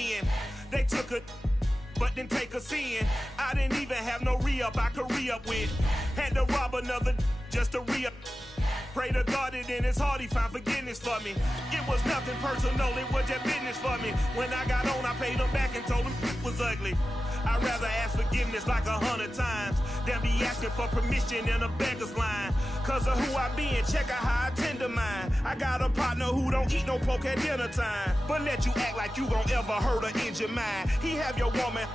win. They took a but didn't take us in. I didn't even have no re-up I could re-up with. Had to rob another just to re-up. Pray to God that in his heart he found forgiveness for me. It was nothing personal, it was just business for me. When I got on, I paid him back and told him it was ugly. I'd rather ask forgiveness like 100 times than be asking for permission in a beggar's line. Cause of who I be and check out how I tend to mine. I got a partner who don't eat no pork at dinner time, but let you act like you gon' ever hurt or injure mine. He have your woman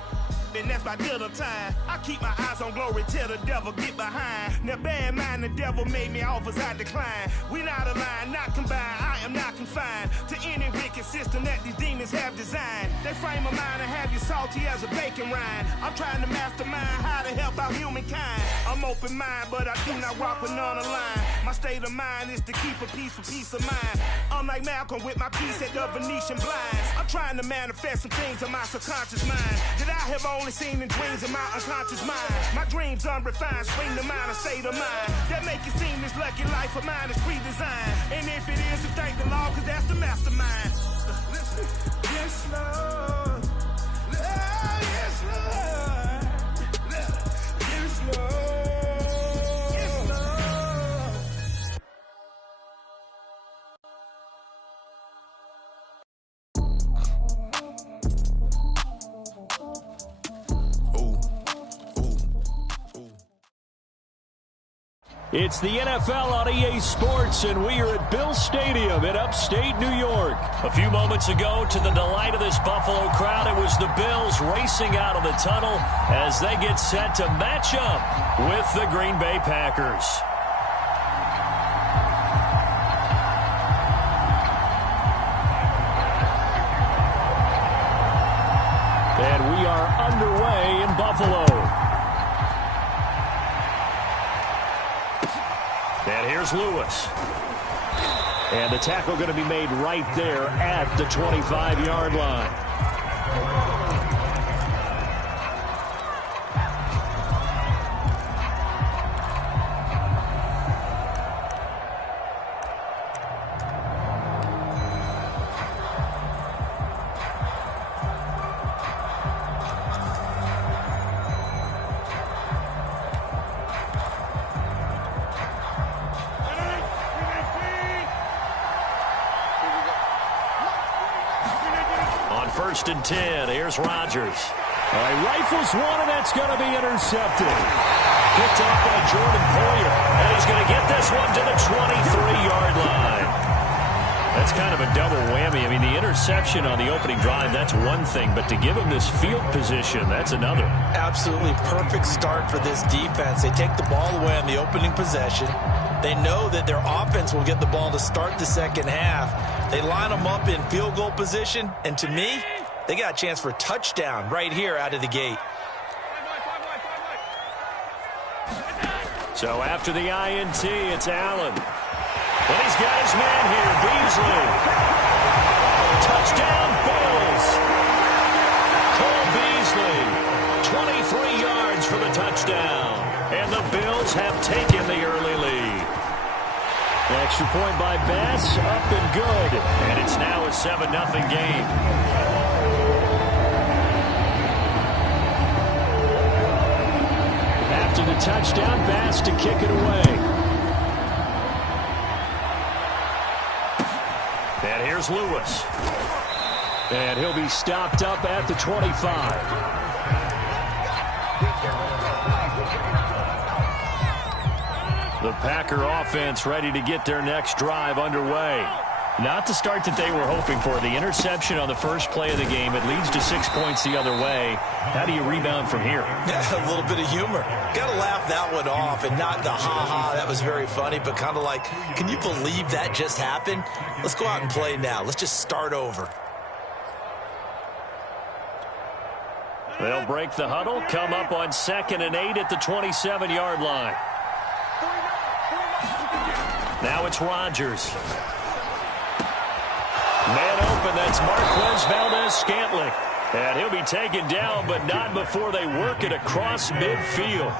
and that's by dinner time. I keep my eyes on glory till the devil get behind. Now bear in mind the devil made me offers I decline. We not aligned, not combined, I am not confined to any wicked system that these demons have designed. They frame a mind and have you salty as a bacon rind. I'm trying to mastermind how to help out humankind. I'm open mind, but I do not rock with none aligned. My state of mind is to keep a peace for peace of mind. I'm like Malcolm with my piece at the Venetian blinds. I'm trying to manifest some things in my subconscious mind that I have only seen in dreams in my unconscious mind. My dreams unrefined, spring to mind, a state of mind that make it seem this lucky life of mine is pre-designed. And if it is, then thank the Lord, cause that's the mastermind. Yes, Lord. Yes, Lord. Yes, Lord. It's the NFL on EA Sports, and we are at Bill Stadium in upstate New York. A few moments ago, to the delight of this Buffalo crowd, it was the Bills racing out of the tunnel as they get set to match up with the Green Bay Packers. And we are underway in Buffalo. And here's Lewis. And the tackle going to be made right there at the 25-yard line. First and 10. Here's Rodgers. All right, rifles one, and that's going to be intercepted. Picked up by Jordan Poyer. And he's going to get this one to the 23-yard line. That's kind of a double whammy. I mean, the interception on the opening drive, that's one thing. But to give him this field position, that's another. Absolutely perfect start for this defense. They take the ball away on the opening possession. They know that their offense will get the ball to start the second half. They line them up in field goal position, and to me, they got a chance for a touchdown right here out of the gate. So after the INT, it's Allen. And he's got his man here, Beasley. Touchdown, Bills. Cole Beasley, 23 yards for the touchdown. And the Bills have taken the early lead. Extra point by Bass, up and good. And it's now a 7-0 game. After the touchdown, Bass to kick it away. And here's Lewis. And he'll be stopped up at the 25. The Packer offense ready to get their next drive underway. Not the start that they were hoping for. The interception on the first play of the game. It leads to 6 points the other way. How do you rebound from here? Yeah, a little bit of humor. Got to laugh that one off and not the ha-ha. That was very funny, but kind of like, can you believe that just happened? Let's go out and play now. Let's just start over. They'll break the huddle, come up on 2nd and 8 at the 27-yard line. Now it's Rodgers. Man open, that's Marquez Valdez-Scantling. And he'll be taken down, but not before they work it across midfield.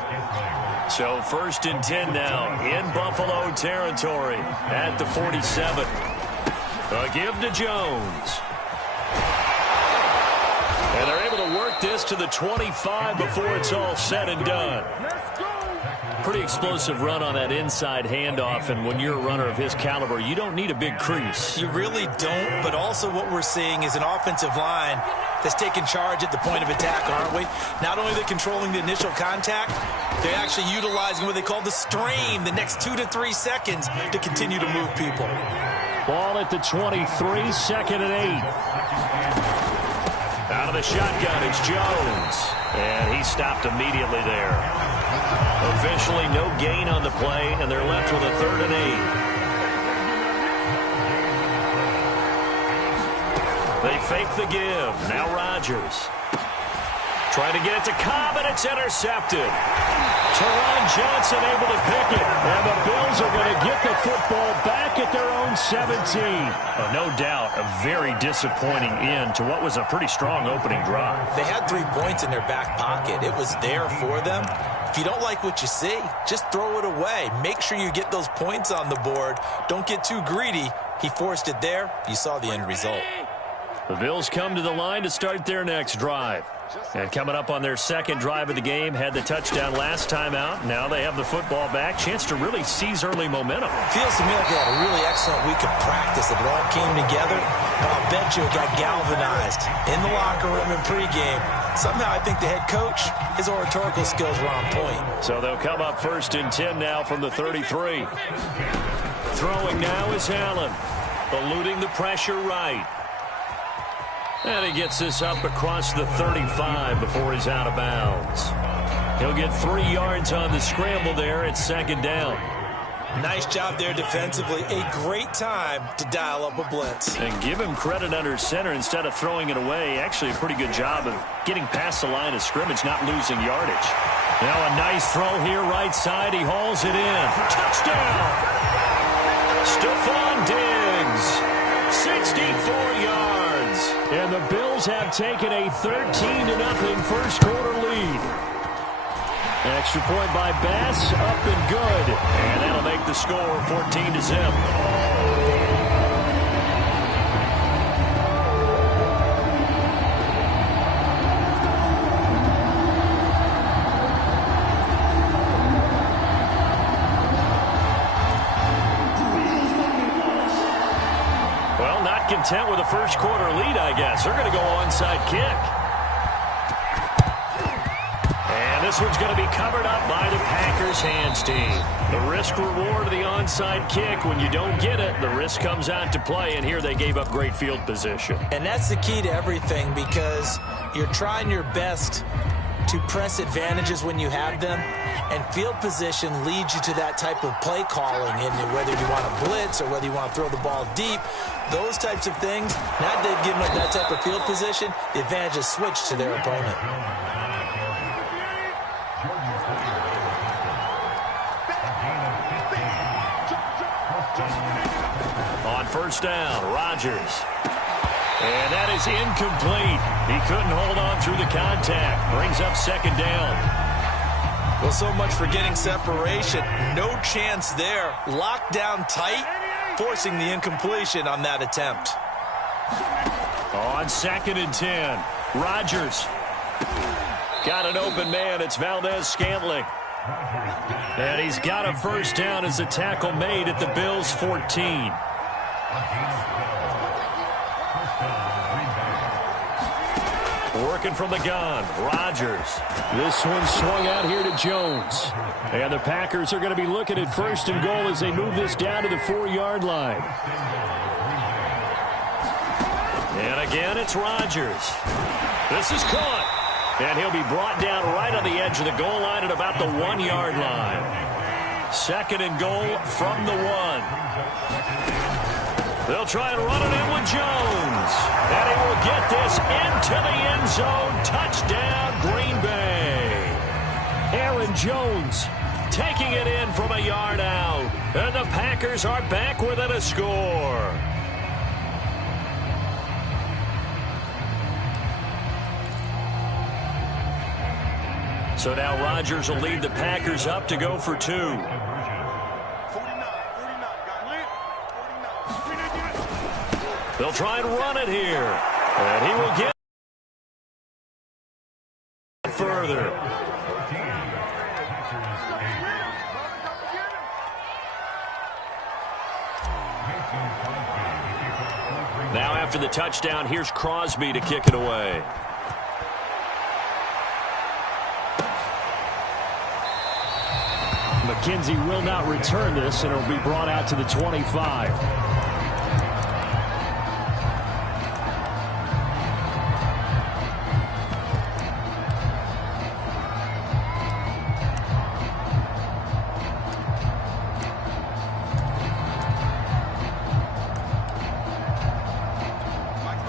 So 1st and 10 now in Buffalo territory at the 47. A give to Jones. get this to the 25 before it's all said and done. Pretty explosive run on that inside handoff, and when you're a runner of his caliber, you don't need a big crease. You really don't, but also what we're seeing is an offensive line that's taking charge at the point of attack, aren't we? Not only are they controlling the initial contact, they're actually utilizing what they call the strain, the next 2 to 3 seconds to continue to move people. Ball at the 23, 2nd and 8. Out of the shotgun, it's Jones. And he stopped immediately there. Officially no gain on the play, and they're left with a 3rd and 8. They fake the give. Now Rodgers. Trying to get it to Cobb, and it's intercepted. Teron Johnson able to pick it. And the Bills are going to get the football back at their own 17. No doubt a very disappointing end to what was a pretty strong opening drive. They had 3 points in their back pocket. It was there for them. If you don't like what you see, just throw it away. Make sure you get those points on the board. Don't get too greedy. He forced it there. You saw the end result. The Bills come to the line to start their next drive. And coming up on their 2nd drive of the game, had the touchdown last time out. Now they have the football back. Chance to really seize early momentum. Feels to me like they had a really excellent week of practice. If it all came together, I'll bet you it got galvanized in the locker room in pregame. Somehow I think the head coach, his oratorical skills were on point. So they'll come up 1st and 10 now from the 33. Throwing now is Allen. Eluding the pressure right. And he gets this up across the 35 before he's out of bounds. He'll get 3 yards on the scramble there at 2nd down. Nice job there defensively. A great time to dial up a blitz. And give him credit under center instead of throwing it away. Actually, a pretty good job of getting past the line of scrimmage, not losing yardage. Now a nice throw here right side. He hauls it in. Touchdown! Stephon Diggs, 64 yards. And the Bills have taken a 13-0 first quarter lead. Extra point by Bass, up and good. And that'll make the score 14-0. Content with a first quarter lead, I guess. They're going to go onside kick. And this one's going to be covered up by the Packers hands team. The risk reward of the onside kick. When you don't get it, the risk comes out to play, and here they gave up great field position. And that's the key to everything, because you're trying your best to press advantages when you have them, and field position leads you to that type of play calling, and whether you want to blitz or whether you want to throw the ball deep, those types of things. Now that they've given up that type of field position, the advantage is switched to their opponent. On 1st down, Rodgers. And that is incomplete. He couldn't hold on through the contact. Brings up 2nd down. Well, so much for getting separation. No chance there. Locked down tight, forcing the incompletion on that attempt. On 2nd and 10, Rodgers. Got an open man. It's Valdez-Scantling. And he's got a 1st down as a tackle made at the Bills' 14. Working from the gun, Rodgers. This one swung out here to Jones. And the Packers are going to be looking at 1st and goal as they move this down to the 4-yard line. And again, it's Rodgers. This is caught. And he'll be brought down right on the edge of the goal line at about the 1-yard line. 2nd and goal from the 1. They'll try and run it in with Jones. And he will get this into the end zone. Touchdown, Green Bay. Aaron Jones taking it in from a yard out. And the Packers are back within a score. So now Rodgers will lead the Packers up to go for 2. They'll try and run it here. And he will get Now after the touchdown, here's Crosby to kick it away. McKenzie will not return this, and it'll be brought out to the 25.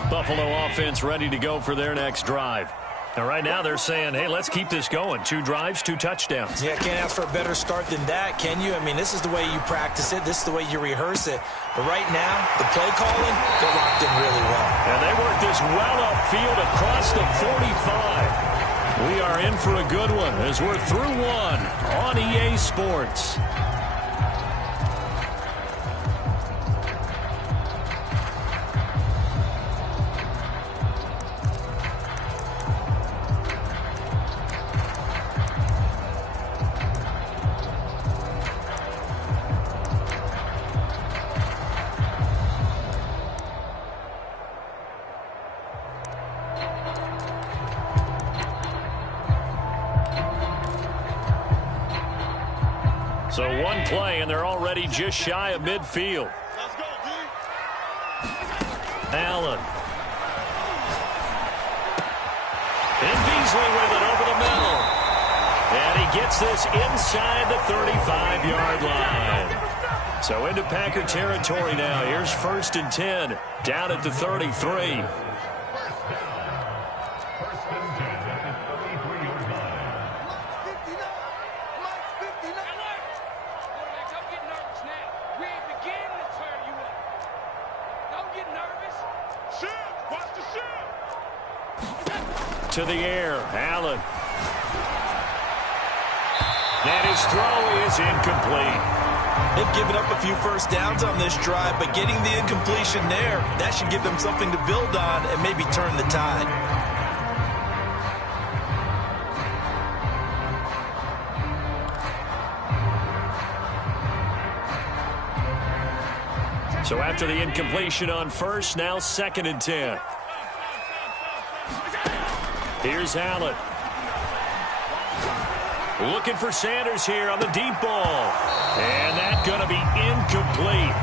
Buffalo offense ready to go for their next drive. And right now they're saying, hey, let's keep this going. 2 drives, 2 touchdowns. Yeah, can't ask for a better start than that, can you? I mean, this is the way you practice it. This is the way you rehearse it. But right now, the play calling, they're locked in really well. And they work this well upfield across the 45. We are in for a good one as we're through one on EA Sports. So one play, and they're already just shy of midfield. Let's go, D. Allen. And Beasley with it over the middle. And he gets this inside the 35-yard line. So into Packer territory now. Here's 1st and 10. Down at the 33. To the air, Allen. And his throw is incomplete. They've given up a few first downs on this drive, but getting the incompletion there, that should give them something to build on and maybe turn the tide. So after the incompletion on first, now 2nd and 10. Here's Allen. Looking for Sanders here on the deep ball. And that's going to be incomplete.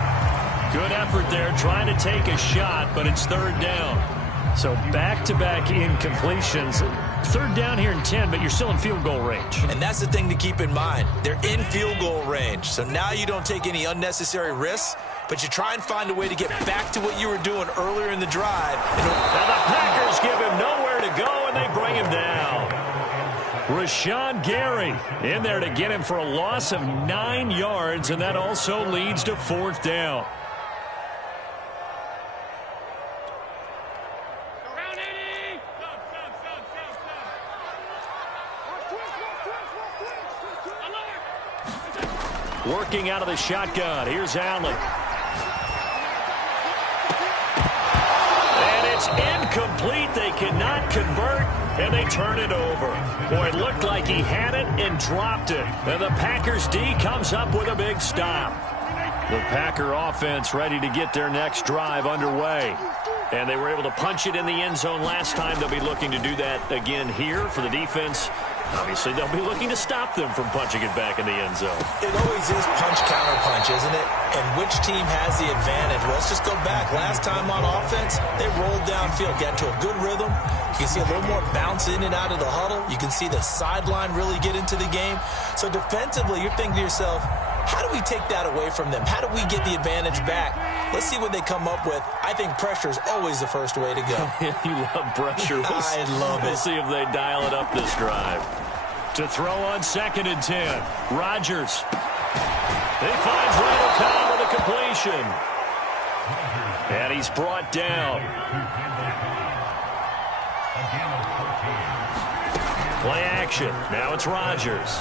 Good effort there trying to take a shot, but it's 3rd down. So back-to-back incompletions. 3rd down here in 10, but you're still in field goal range. And that's the thing to keep in mind. They're in field goal range. So now you don't take any unnecessary risks, but you try and find a way to get back to what you were doing earlier in the drive. Now the Packers give him nowhere to go, and they bring him down. Rashawn Gary in there to get him for a loss of 9 yards, and that also leads to 4th down. Working out of the shotgun. Here's Allen. And it's incomplete. They cannot convert, and they turn it over. Boy, it looked like he had it and dropped it. And the Packers D comes up with a big stop. The Packer offense ready to get their next drive underway. And they were able to punch it in the end zone last time. They'll be looking to do that again here for the defense. Obviously, they'll be looking to stop them from punching it back in the end zone. It always is punch-counter-punch, isn't it? And which team has the advantage? Well, let's just go back. Last time on offense, they rolled downfield, got into a good rhythm. You can see a little more bounce in and out of the huddle. You can see the sideline really get into the game. So defensively, you're thinking to yourself, how do we take that away from them? How do we get the advantage back? Let's see what they come up with. I think pressure is always the first way to go. You love pressure. I love it. We'll see if they dial it up this drive. To throw on 2nd and 10. Rodgers. He finds Randall Cobb with a completion. And he's brought down. Play action. Now it's Rodgers.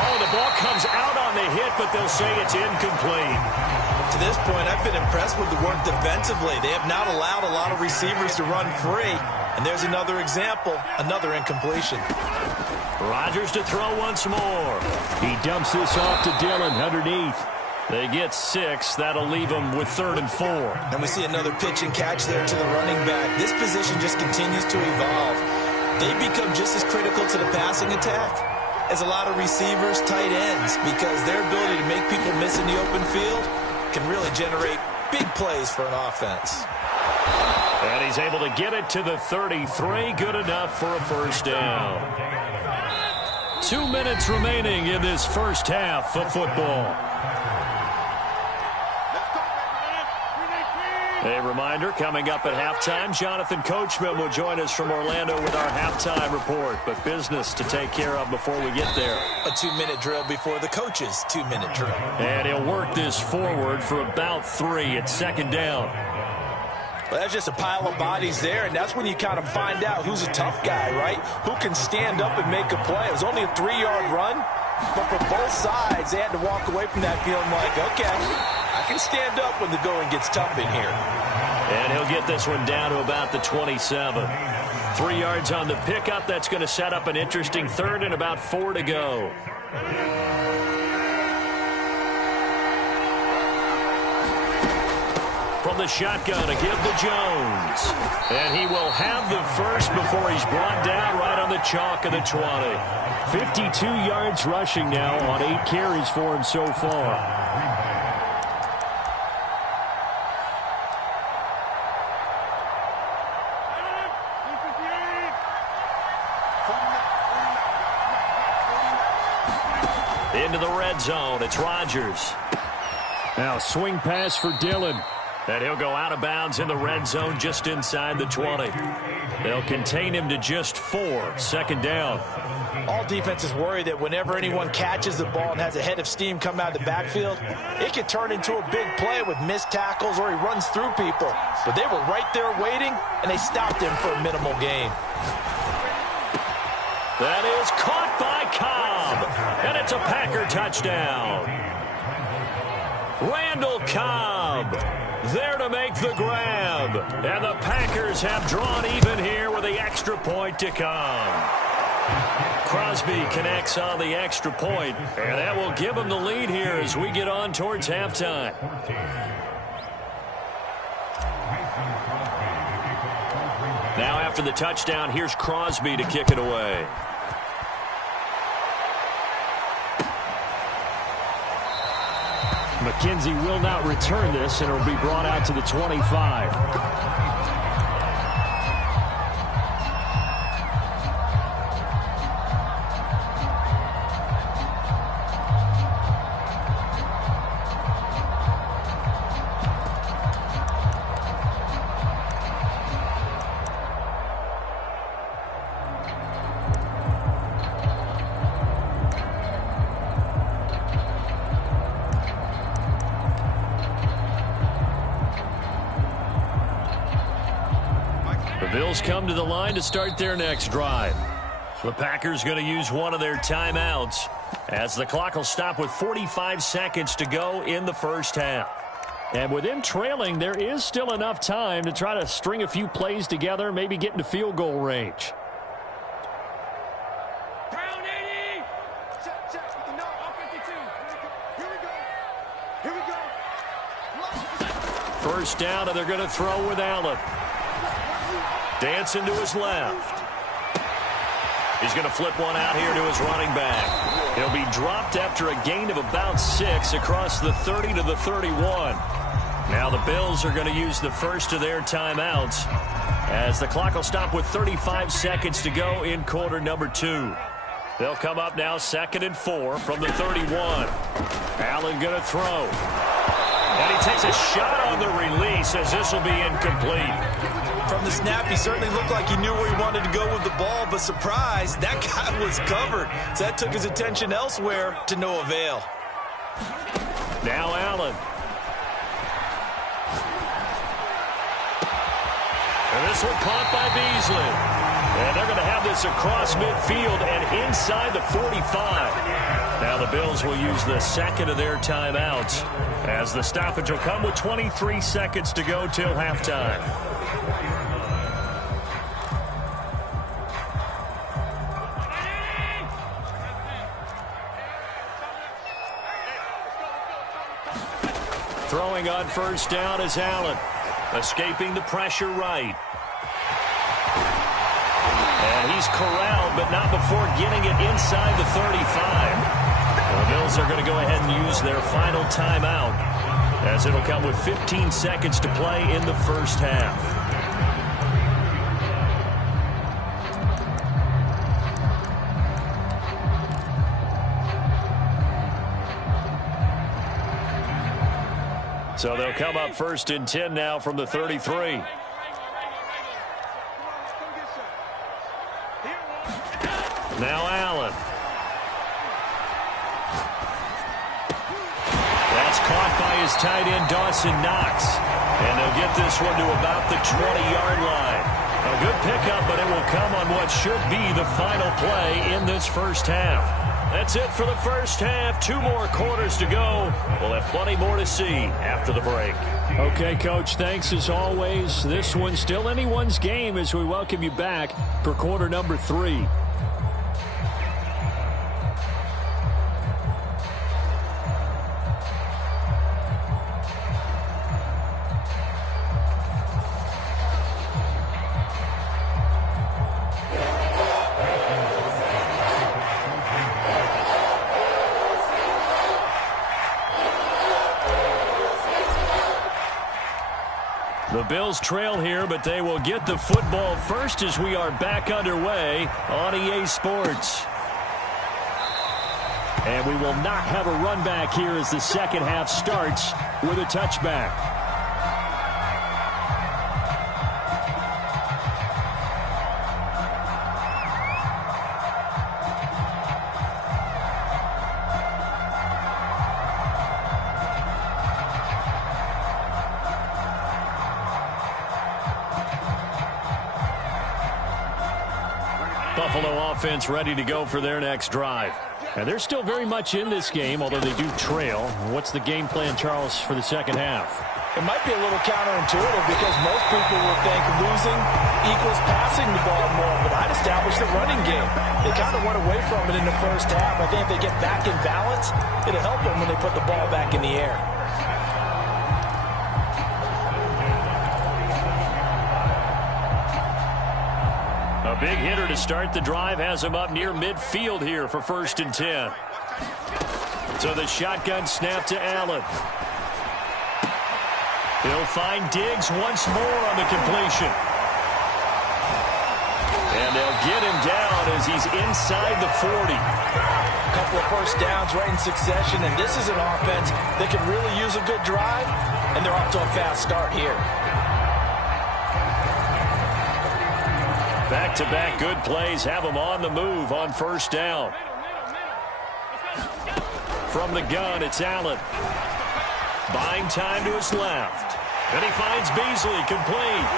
Oh, the ball comes out on the hit, but they'll say it's incomplete. To this point, I've been impressed with the work defensively. They have not allowed a lot of receivers to run free. And there's another example, another incompletion. Rodgers to throw once more. He dumps this off to Dillon underneath. They get 6. That'll leave them with 3rd and 4. And we see another pitch and catch there to the running back. This position just continues to evolve. They become just as critical to the passing attack as a lot of receivers, tight ends, because their ability to make people miss in the open field can really generate big plays for an offense. And he's able to get it to the 33. Good enough for a first down. 2 minutes remaining in this first half of football. A reminder, coming up at halftime, Jonathan Coachman will join us from Orlando with our halftime report, but business to take care of before we get there. A 2-minute drill before the coach's 2-minute drill. And he'll work this forward for about 3 at 2nd down. Well, that's just a pile of bodies there, and that's when you kind of find out who's a tough guy, right? Who can stand up and make a play. It was only a 3-yard run, but for both sides, they had to walk away from that feeling like, okay, I can stand up when the going gets tough in here. And he'll get this one down to about the 27. 3 yards on the pickup. That's going to set up an interesting 3rd and about 4 to go. From the shotgun to give to Jones. And he will have the first before he's brought down right on the chalk of the 20. 52 yards rushing now on 8 carries for him so far. Into the red zone. It's Rodgers. Now swing pass for Dillon. And he'll go out of bounds in the red zone just inside the 20. They'll contain him to just 4. 2nd down. All defenses worry that whenever anyone catches the ball and has a head of steam come out of the backfield, it could turn into a big play with missed tackles or he runs through people. But they were right there waiting, and they stopped him for a minimal gain. That is caught by Cobb. And it's a Packer touchdown. Randall Cobb there to make the grab. And the Packers have drawn even here with the extra point to come. Crosby connects on the extra point, and that will give him the lead here as we get on towards halftime. Now after the touchdown, here's Crosby to kick it away. McKenzie will not return this, and it'll be brought out to the 25. Bills come to the line to start their next drive. The Packers going to use one of their timeouts as the clock will stop with 45 seconds to go in the first half. And with them trailing, there is still enough time to try to string a few plays together, maybe get into field goal range. First down, and they're going to throw with Allen. Dancing to his left. He's going to flip one out here to his running back. He'll be dropped after a gain of about 6 across the 30 to the 31. Now the Bills are going to use the first of their timeouts as the clock will stop with 35 seconds to go in quarter number 2. They'll come up now 2nd and 4 from the 31. Allen going to throw. And he takes a shot on the release as this will be incomplete. From the snap, he certainly looked like he knew where he wanted to go with the ball, but surprise, that guy was covered. So that took his attention elsewhere to no avail. Now Allen. And this one caught by Beasley. And they're going to have this across midfield and inside the 45. Now the Bills will use the second of their timeouts as the stoppage will come with 23 seconds to go till halftime. Throwing on first down is Allen. Escaping the pressure right. And he's corralled, but not before getting it inside the 35. The Bills are going to go ahead and use their final timeout, as it'll come with 15 seconds to play in the first half. So they'll come up first and 10 now from the 33. Now Allen. That's caught by his tight end, Dawson Knox. And they'll get this one to about the 20-yard line. A good pickup, but it will come on what should be the final play in this first half. That's it for the first half. 2 more quarters to go. We'll have plenty more to see after the break. Okay, Coach, thanks as always. This one's still anyone's game as we welcome you back for quarter number 3. The Bills trail here, but they will get the football first as we are back underway on EA Sports. And we will not have a run back here as the second half starts with a touchback. Buffalo offense ready to go for their next drive. And they're still very much in this game, although they do trail. What's the game plan, Charles, for the second half? It might be a little counterintuitive because most people would think losing equals passing the ball more, but I'd establish the running game. They kind of went away from it in the first half. I think if they get back in balance, it'll help them when they put the ball back in the air. A big hitter to start the drive has him up near midfield here for first and 10. So the shotgun snap to Allen. He'll find Diggs once more on the completion. And they'll get him down as he's inside the 40. A couple of first downs right in succession, and this is an offense that can really use a good drive, and they're off to a fast start here. Back-to-back good plays have him on the move on first down. From the gun, it's Allen. Buying time to his left. And he finds Beasley complete.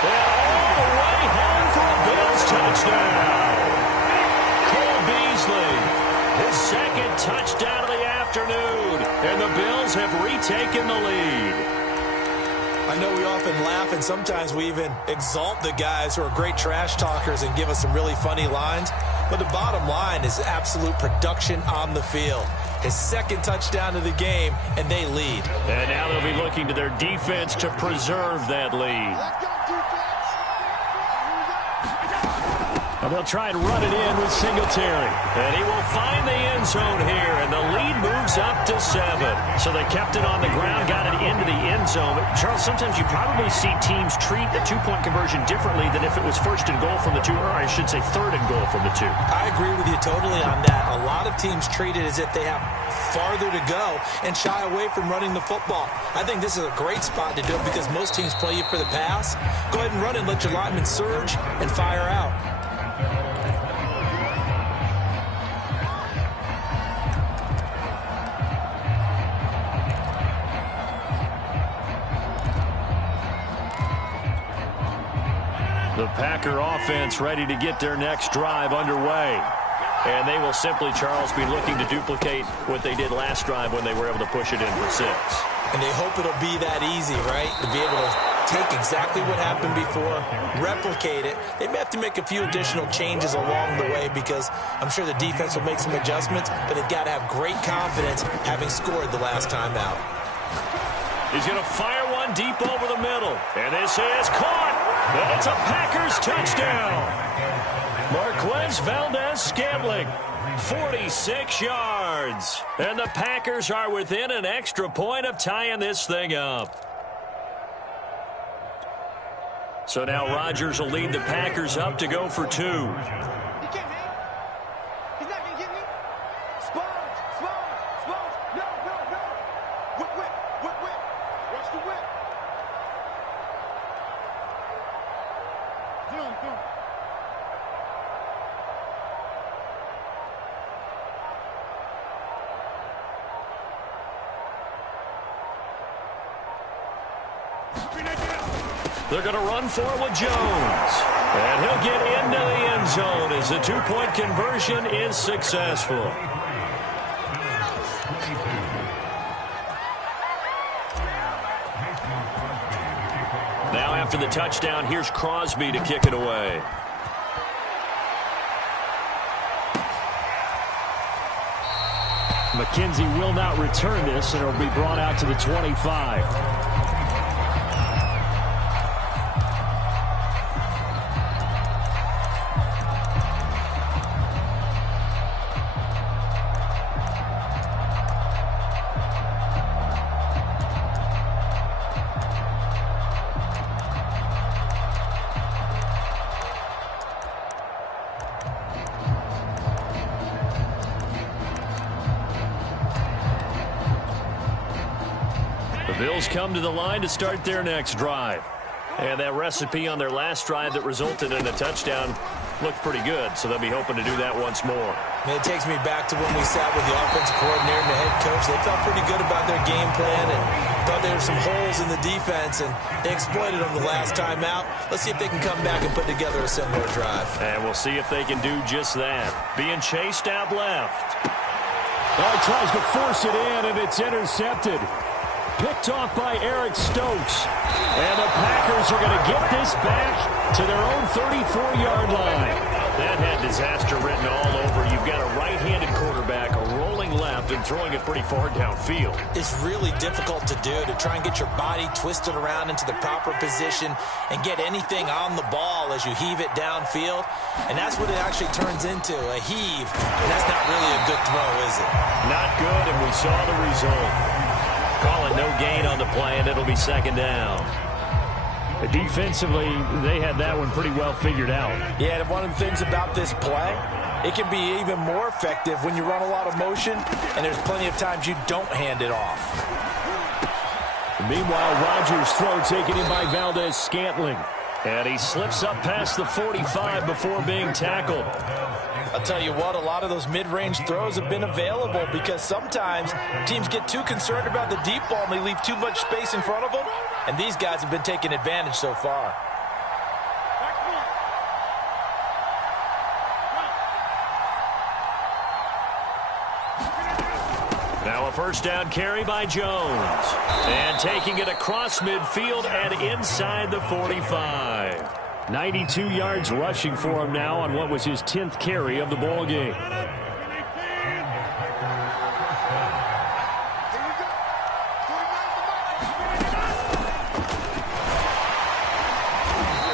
And all the way home for a Bills touchdown. Cole Beasley, his second touchdown of the afternoon. And the Bills have retaken the lead. I know we often laugh, and sometimes we even exalt the guys who are great trash talkers and give us some really funny lines. But the bottom line is absolute production on the field. His second touchdown of the game, and they lead. And now they'll be looking to their defense to preserve that lead. And they'll try and run it in with Singletary. And he will find the end zone here, and the lead moves up to 7. So they kept it on the ground, got it into the end zone. But Charles, sometimes you probably see teams treat a two-point conversion differently than if it was first and goal from the 2, or I should say third and goal from the 2. I agree with you totally on that. A lot of teams treat it as if they have farther to go and shy away from running the football. I think this is a great spot to do it because most teams play you for the pass. Go ahead and run it, let your linemen surge, and fire out. The Packer offense ready to get their next drive underway. And they will simply, Charles, be looking to duplicate what they did last drive when they were able to push it in for 6. And they hope it'll be that easy, right? To be able to take exactly what happened before, replicate it. They may have to make a few additional changes along the way because I'm sure the defense will make some adjustments, but they've got to have great confidence having scored the last time out. He's going to fire one deep over the middle. And this is caught. And it's a Packers touchdown. Marquez Valdez-Scantling, 46 yards. And the Packers are within an extra point of tying this thing up. So now Rodgers will lead the Packers up to go for 2. He can't hang. He's not going to get me. Sponge. No. Whip. Watch the whip. Come. They're going to run for it with Jones. And he'll get into the end zone as the two-point conversion is successful. Now after the touchdown, here's Crosby to kick it away. McKenzie will not return this, and it will be brought out to the 25. Bills come to the line to start their next drive. And that recipe on their last drive that resulted in a touchdown looked pretty good, so they'll be hoping to do that once more. It takes me back to when we sat with the offensive coordinator and the head coach. They felt pretty good about their game plan and thought there were some holes in the defense, and they exploited them the last time out. Let's see if they can come back and put together a similar drive. And we'll see if they can do just that. Being chased out left. He tries to force it in, and it's intercepted. Picked off by Eric Stokes. And the Packers are going to get this back to their own 34-yard line. That had disaster written all over. You've got a right-handed quarterback rolling left and throwing it pretty far downfield. It's really difficult to do, to try and get your body twisted around into the proper position and get anything on the ball as you heave it downfield. And that's what it actually turns into, a heave. And that's not really a good throw, is it? Not good, and we saw the result. Call it no gain on the play, and it'll be second down. Defensively, they had that one pretty well figured out. Yeah, and one of the things about this play, it can be even more effective when you run a lot of motion, and there's plenty of times you don't hand it off. Meanwhile, Rodgers' throw taken in by Valdez-Scantling. And he slips up past the 45 before being tackled. I'll tell you what, a lot of those mid-range throws have been available because sometimes teams get too concerned about the deep ball and they leave too much space in front of them, and these guys have been taking advantage so far. Now a first down carry by Jones. And taking it across midfield and inside the 45. 92 yards rushing for him now on what was his 10th carry of the ball game.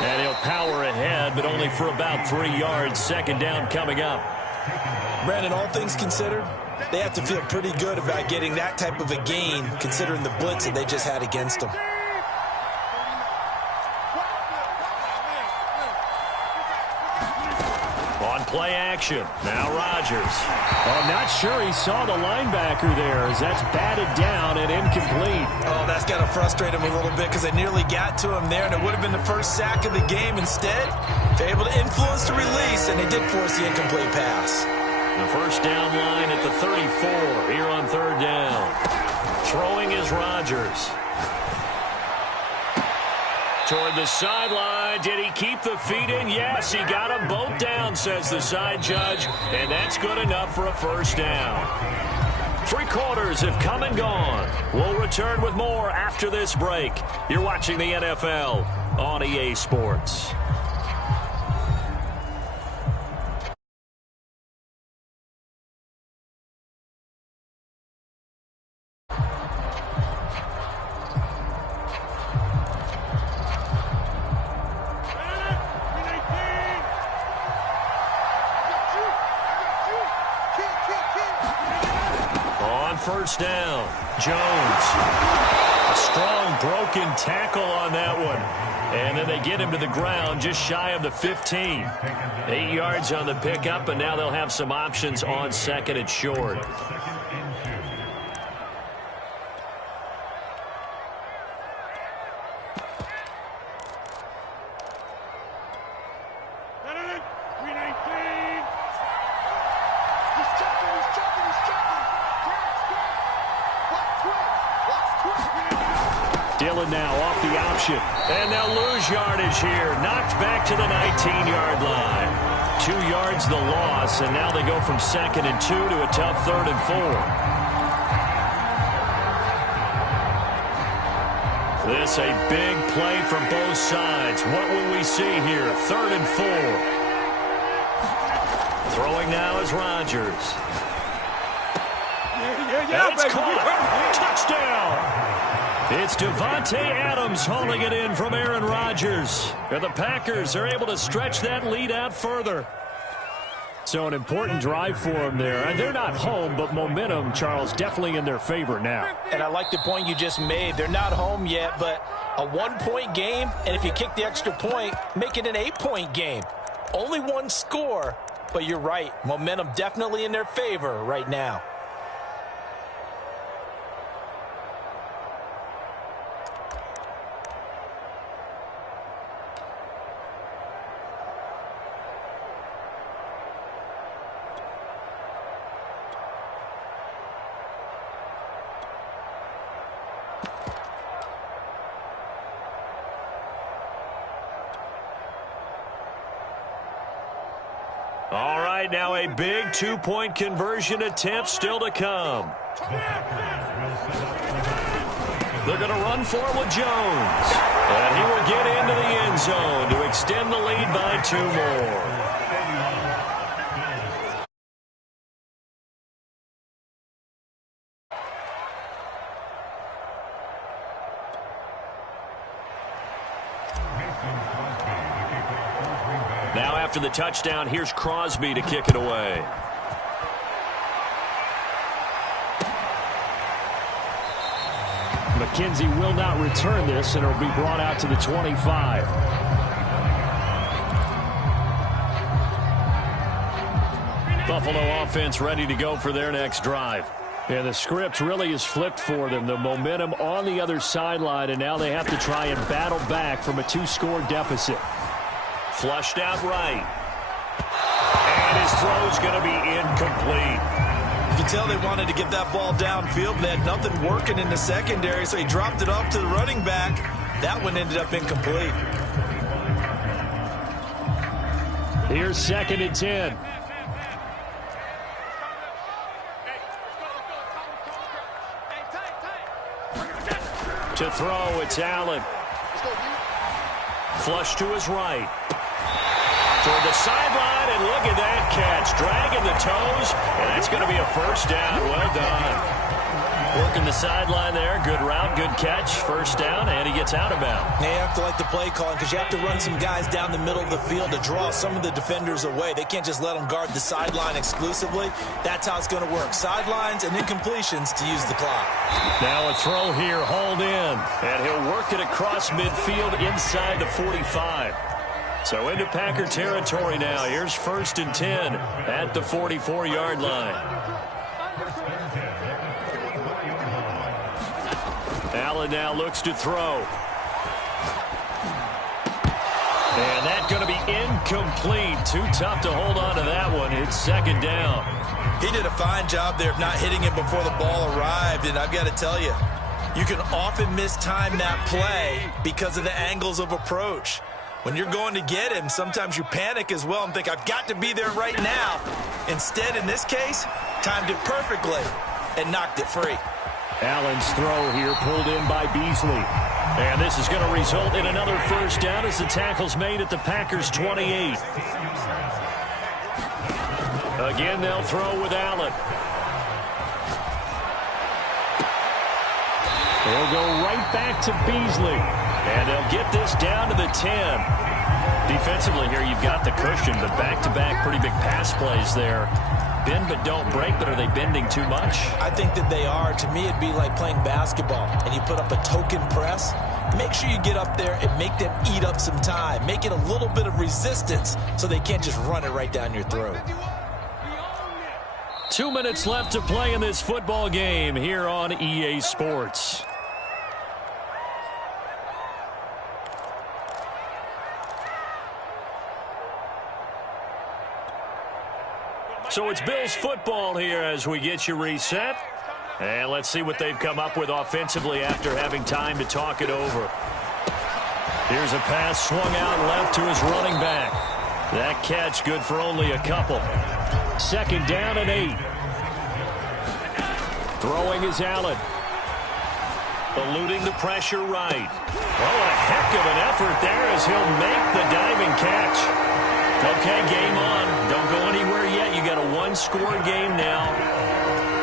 And he'll power ahead, but only for about 3 yards. Second down coming up. Brandon, all things considered, they have to feel pretty good about getting that type of a gain considering the blitz that they just had against them. Play action. Now Rodgers. I'm not sure he saw the linebacker there as that's batted down and incomplete. Oh, that's got to frustrate him a little bit because they nearly got to him there, and it would have been the first sack of the game. Instead, they're able to influence the release, and they did force the incomplete pass. The first down line at the 34 here on third down. Throwing is Rodgers. Toward the sideline. Did he keep the feet in? Yes, he got them both down, says the side judge. And that's good enough for a first down. 3 quarters have come and gone. We'll return with more after this break. You're watching the NFL on EA Sports. First down, Jones. A strong broken tackle on that one. And then they get him to the ground just shy of the 15. 8 yards on the pickup, and now they'll have some options on second and short. Now off the option, and they'll lose yardage here. Knocked back to the 19-yard line. 2 yards the loss, and now they go from 2nd and 2 to a tough 3rd and 4. This a big play from both sides. What will we see here? 3rd and 4. Throwing now is Rodgers. And it's caught. Touchdown. It's Devontae Adams hauling it in from Aaron Rodgers. And the Packers are able to stretch that lead out further. So an important drive for them there. And they're not home, but momentum, Charles, definitely in their favor now. And I like the point you just made. They're not home yet, but a 1-point game, and if you kick the extra point, make it an 8-point game. Only one score, but you're right. Momentum definitely in their favor right now. All right, now a big 2-point conversion attempt still to come. They're going to run for it with Jones. And he will get into the end zone to extend the lead by 2 more. Now after the touchdown, here's Crosby to kick it away. McKenzie will not return this, and it'll be brought out to the 25. Buffalo offense ready to go for their next drive. Yeah, the script really is flipped for them. The momentum on the other sideline, and now they have to try and battle back from a 2-score deficit. Flushed out right. And his throw's going to be incomplete. You can tell they wanted to get that ball downfield. They had nothing working in the secondary, so he dropped it off to the running back. That one ended up incomplete. Here's 2nd and 10. To throw, it's Allen. Flush to his right. Toward the sideline, and look at that catch. Dragging the toes, and that's going to be a first down. Well done. Working the sideline there. Good route, good catch. First down, and he gets out of bounds. They have to like the play calling because you have to run some guys down the middle of the field to draw some of the defenders away. They can't just let them guard the sideline exclusively. That's how it's going to work. Sidelines and incompletions to use the clock. Now a throw here, hauled in. And he'll work it across midfield inside the 45. So into Packer territory now. Here's 1st and 10 at the 44-yard line. Allen now looks to throw. And that's going to be incomplete. Too tough to hold on to that one. It's 2nd down. He did a fine job there of not hitting it before the ball arrived. And I've got to tell you, you can often mistime that play because of the angles of approach. When you're going to get him, sometimes you panic as well and think, I've got to be there right now. Instead, in this case, timed it perfectly. and knocked it free. Allen's throw here pulled in by Beasley. And this is going to result in another first down as the tackle's made at the Packers' 28. Again, they'll throw with Allen. They'll go right back to Beasley. And they'll get this down to the 10. Defensively here, you've got the cushion, but back-to-back pretty big pass plays there. Bend but don't break, but are they bending too much? I think that they are. To me, it'd be like playing basketball, and you put up a token press. Make sure you get up there and make them eat up some time. Make it a little bit of resistance so they can't just run it right down your throat. 2 minutes left to play in this football game here on EA Sports. So it's Bills football here as we get you reset. And let's see what they've come up with offensively after having time to talk it over. Here's a pass swung out left to his running back. That catch good for only a couple. 2nd down and 8. Throwing is Allen. Eluding the pressure right. Oh, a heck of an effort there as he'll make the diving catch. Okay, game on. Don't go anywhere yet. You got a one-score game now.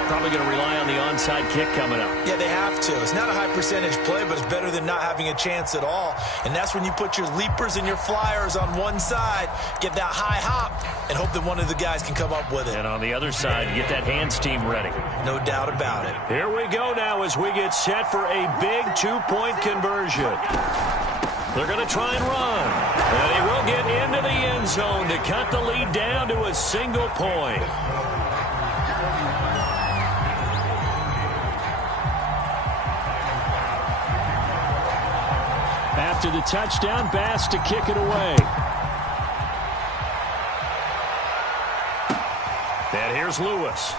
Probably going to rely on the onside kick coming up. Yeah, they have to. It's not a high percentage play, but it's better than not having a chance at all. And that's when you put your leapers and your flyers on one side, get that high hop, and hope that one of the guys can come up with it. And on the other side, get that hands team ready. No doubt about it. Here we go now as we get set for a big 2-point conversion. They're going to try and run. And he will get into the end zone to cut the lead down to a single point. After the touchdown, Bass to kick it away. And here's Lewis.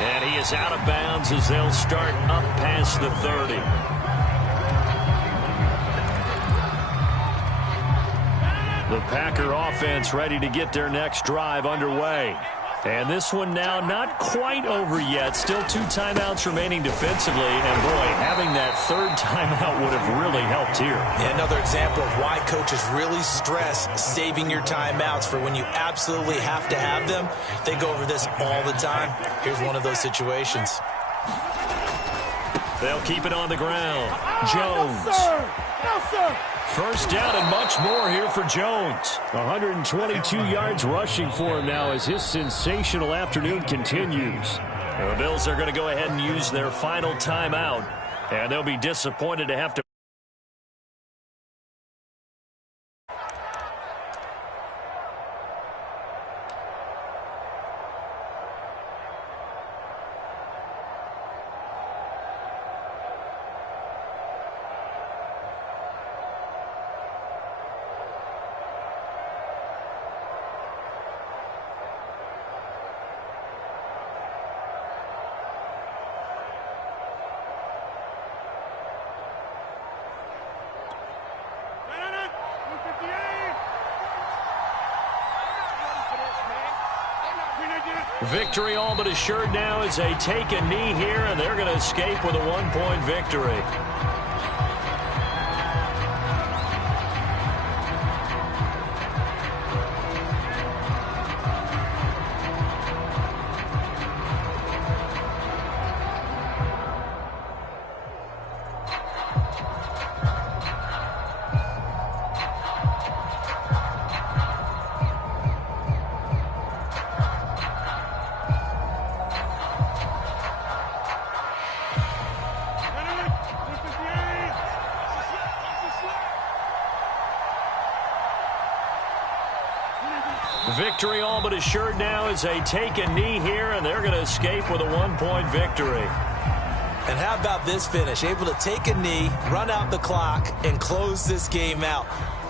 And he is out of bounds as they'll start up past the 30. The Packer offense ready to get their next drive underway. And this one now not quite over yet. Still 2 timeouts remaining defensively. And, boy, having that 3rd timeout would have really helped here. Yeah, another example of why coaches really stress saving your timeouts for when you absolutely have to have them. They go over this all the time. Here's one of those situations. They'll keep it on the ground. Jones. No, sir. No, sir. First down and much more here for Jones. 122 yards rushing for him now as his sensational afternoon continues. The Bills are going to go ahead and use their final timeout, and they'll be disappointed to have to. Victory all but assured now as they take a knee here, and they're going to escape with a 1-point victory. Victory all but assured now as they take a knee here, and they're going to escape with a 1-point victory. And how about this finish? Able to take a knee, run out the clock, and close this game out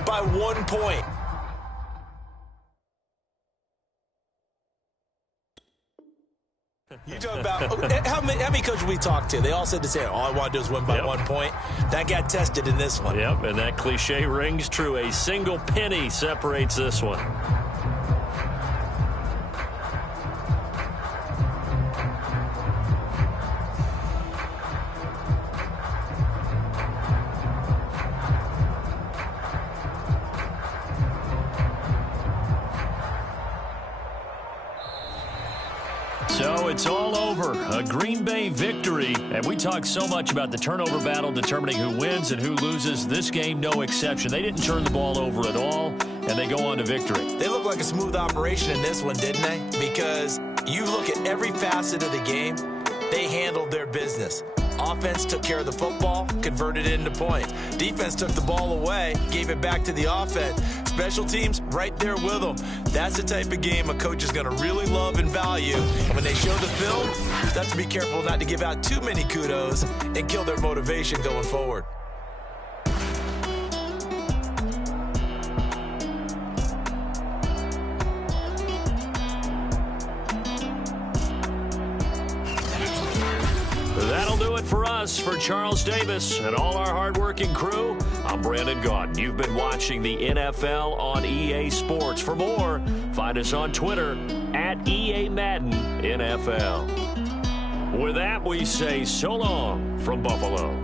by 1 point. You talk about how many coaches we talked to? They all said the same. All I want to do is win by 1 point. That got tested in this one. Yep, and that cliche rings true. A single penny separates this one. So it's all over. A Green Bay victory. And we talk so much about the turnover battle determining who wins and who loses. This game, no exception. They didn't turn the ball over at all, and they go on to victory. They look like a smooth operation in this one, didn't they? Because you look at every facet of the game, they handled their business. Offense took care of the football, converted it into points. Defense took the ball away, gave it back to the offense. Special teams, right there with them. That's the type of game a coach is going to really love and value. And when they show the film, you have to be careful not to give out too many kudos and kill their motivation going forward. That'll do it for us. For Charles Davis and all our hardworking crew, I'm Brandon Gaudin. You've been watching the NFL on EA Sports. For more, find us on Twitter at EA Madden NFL. With that, we say so long from Buffalo.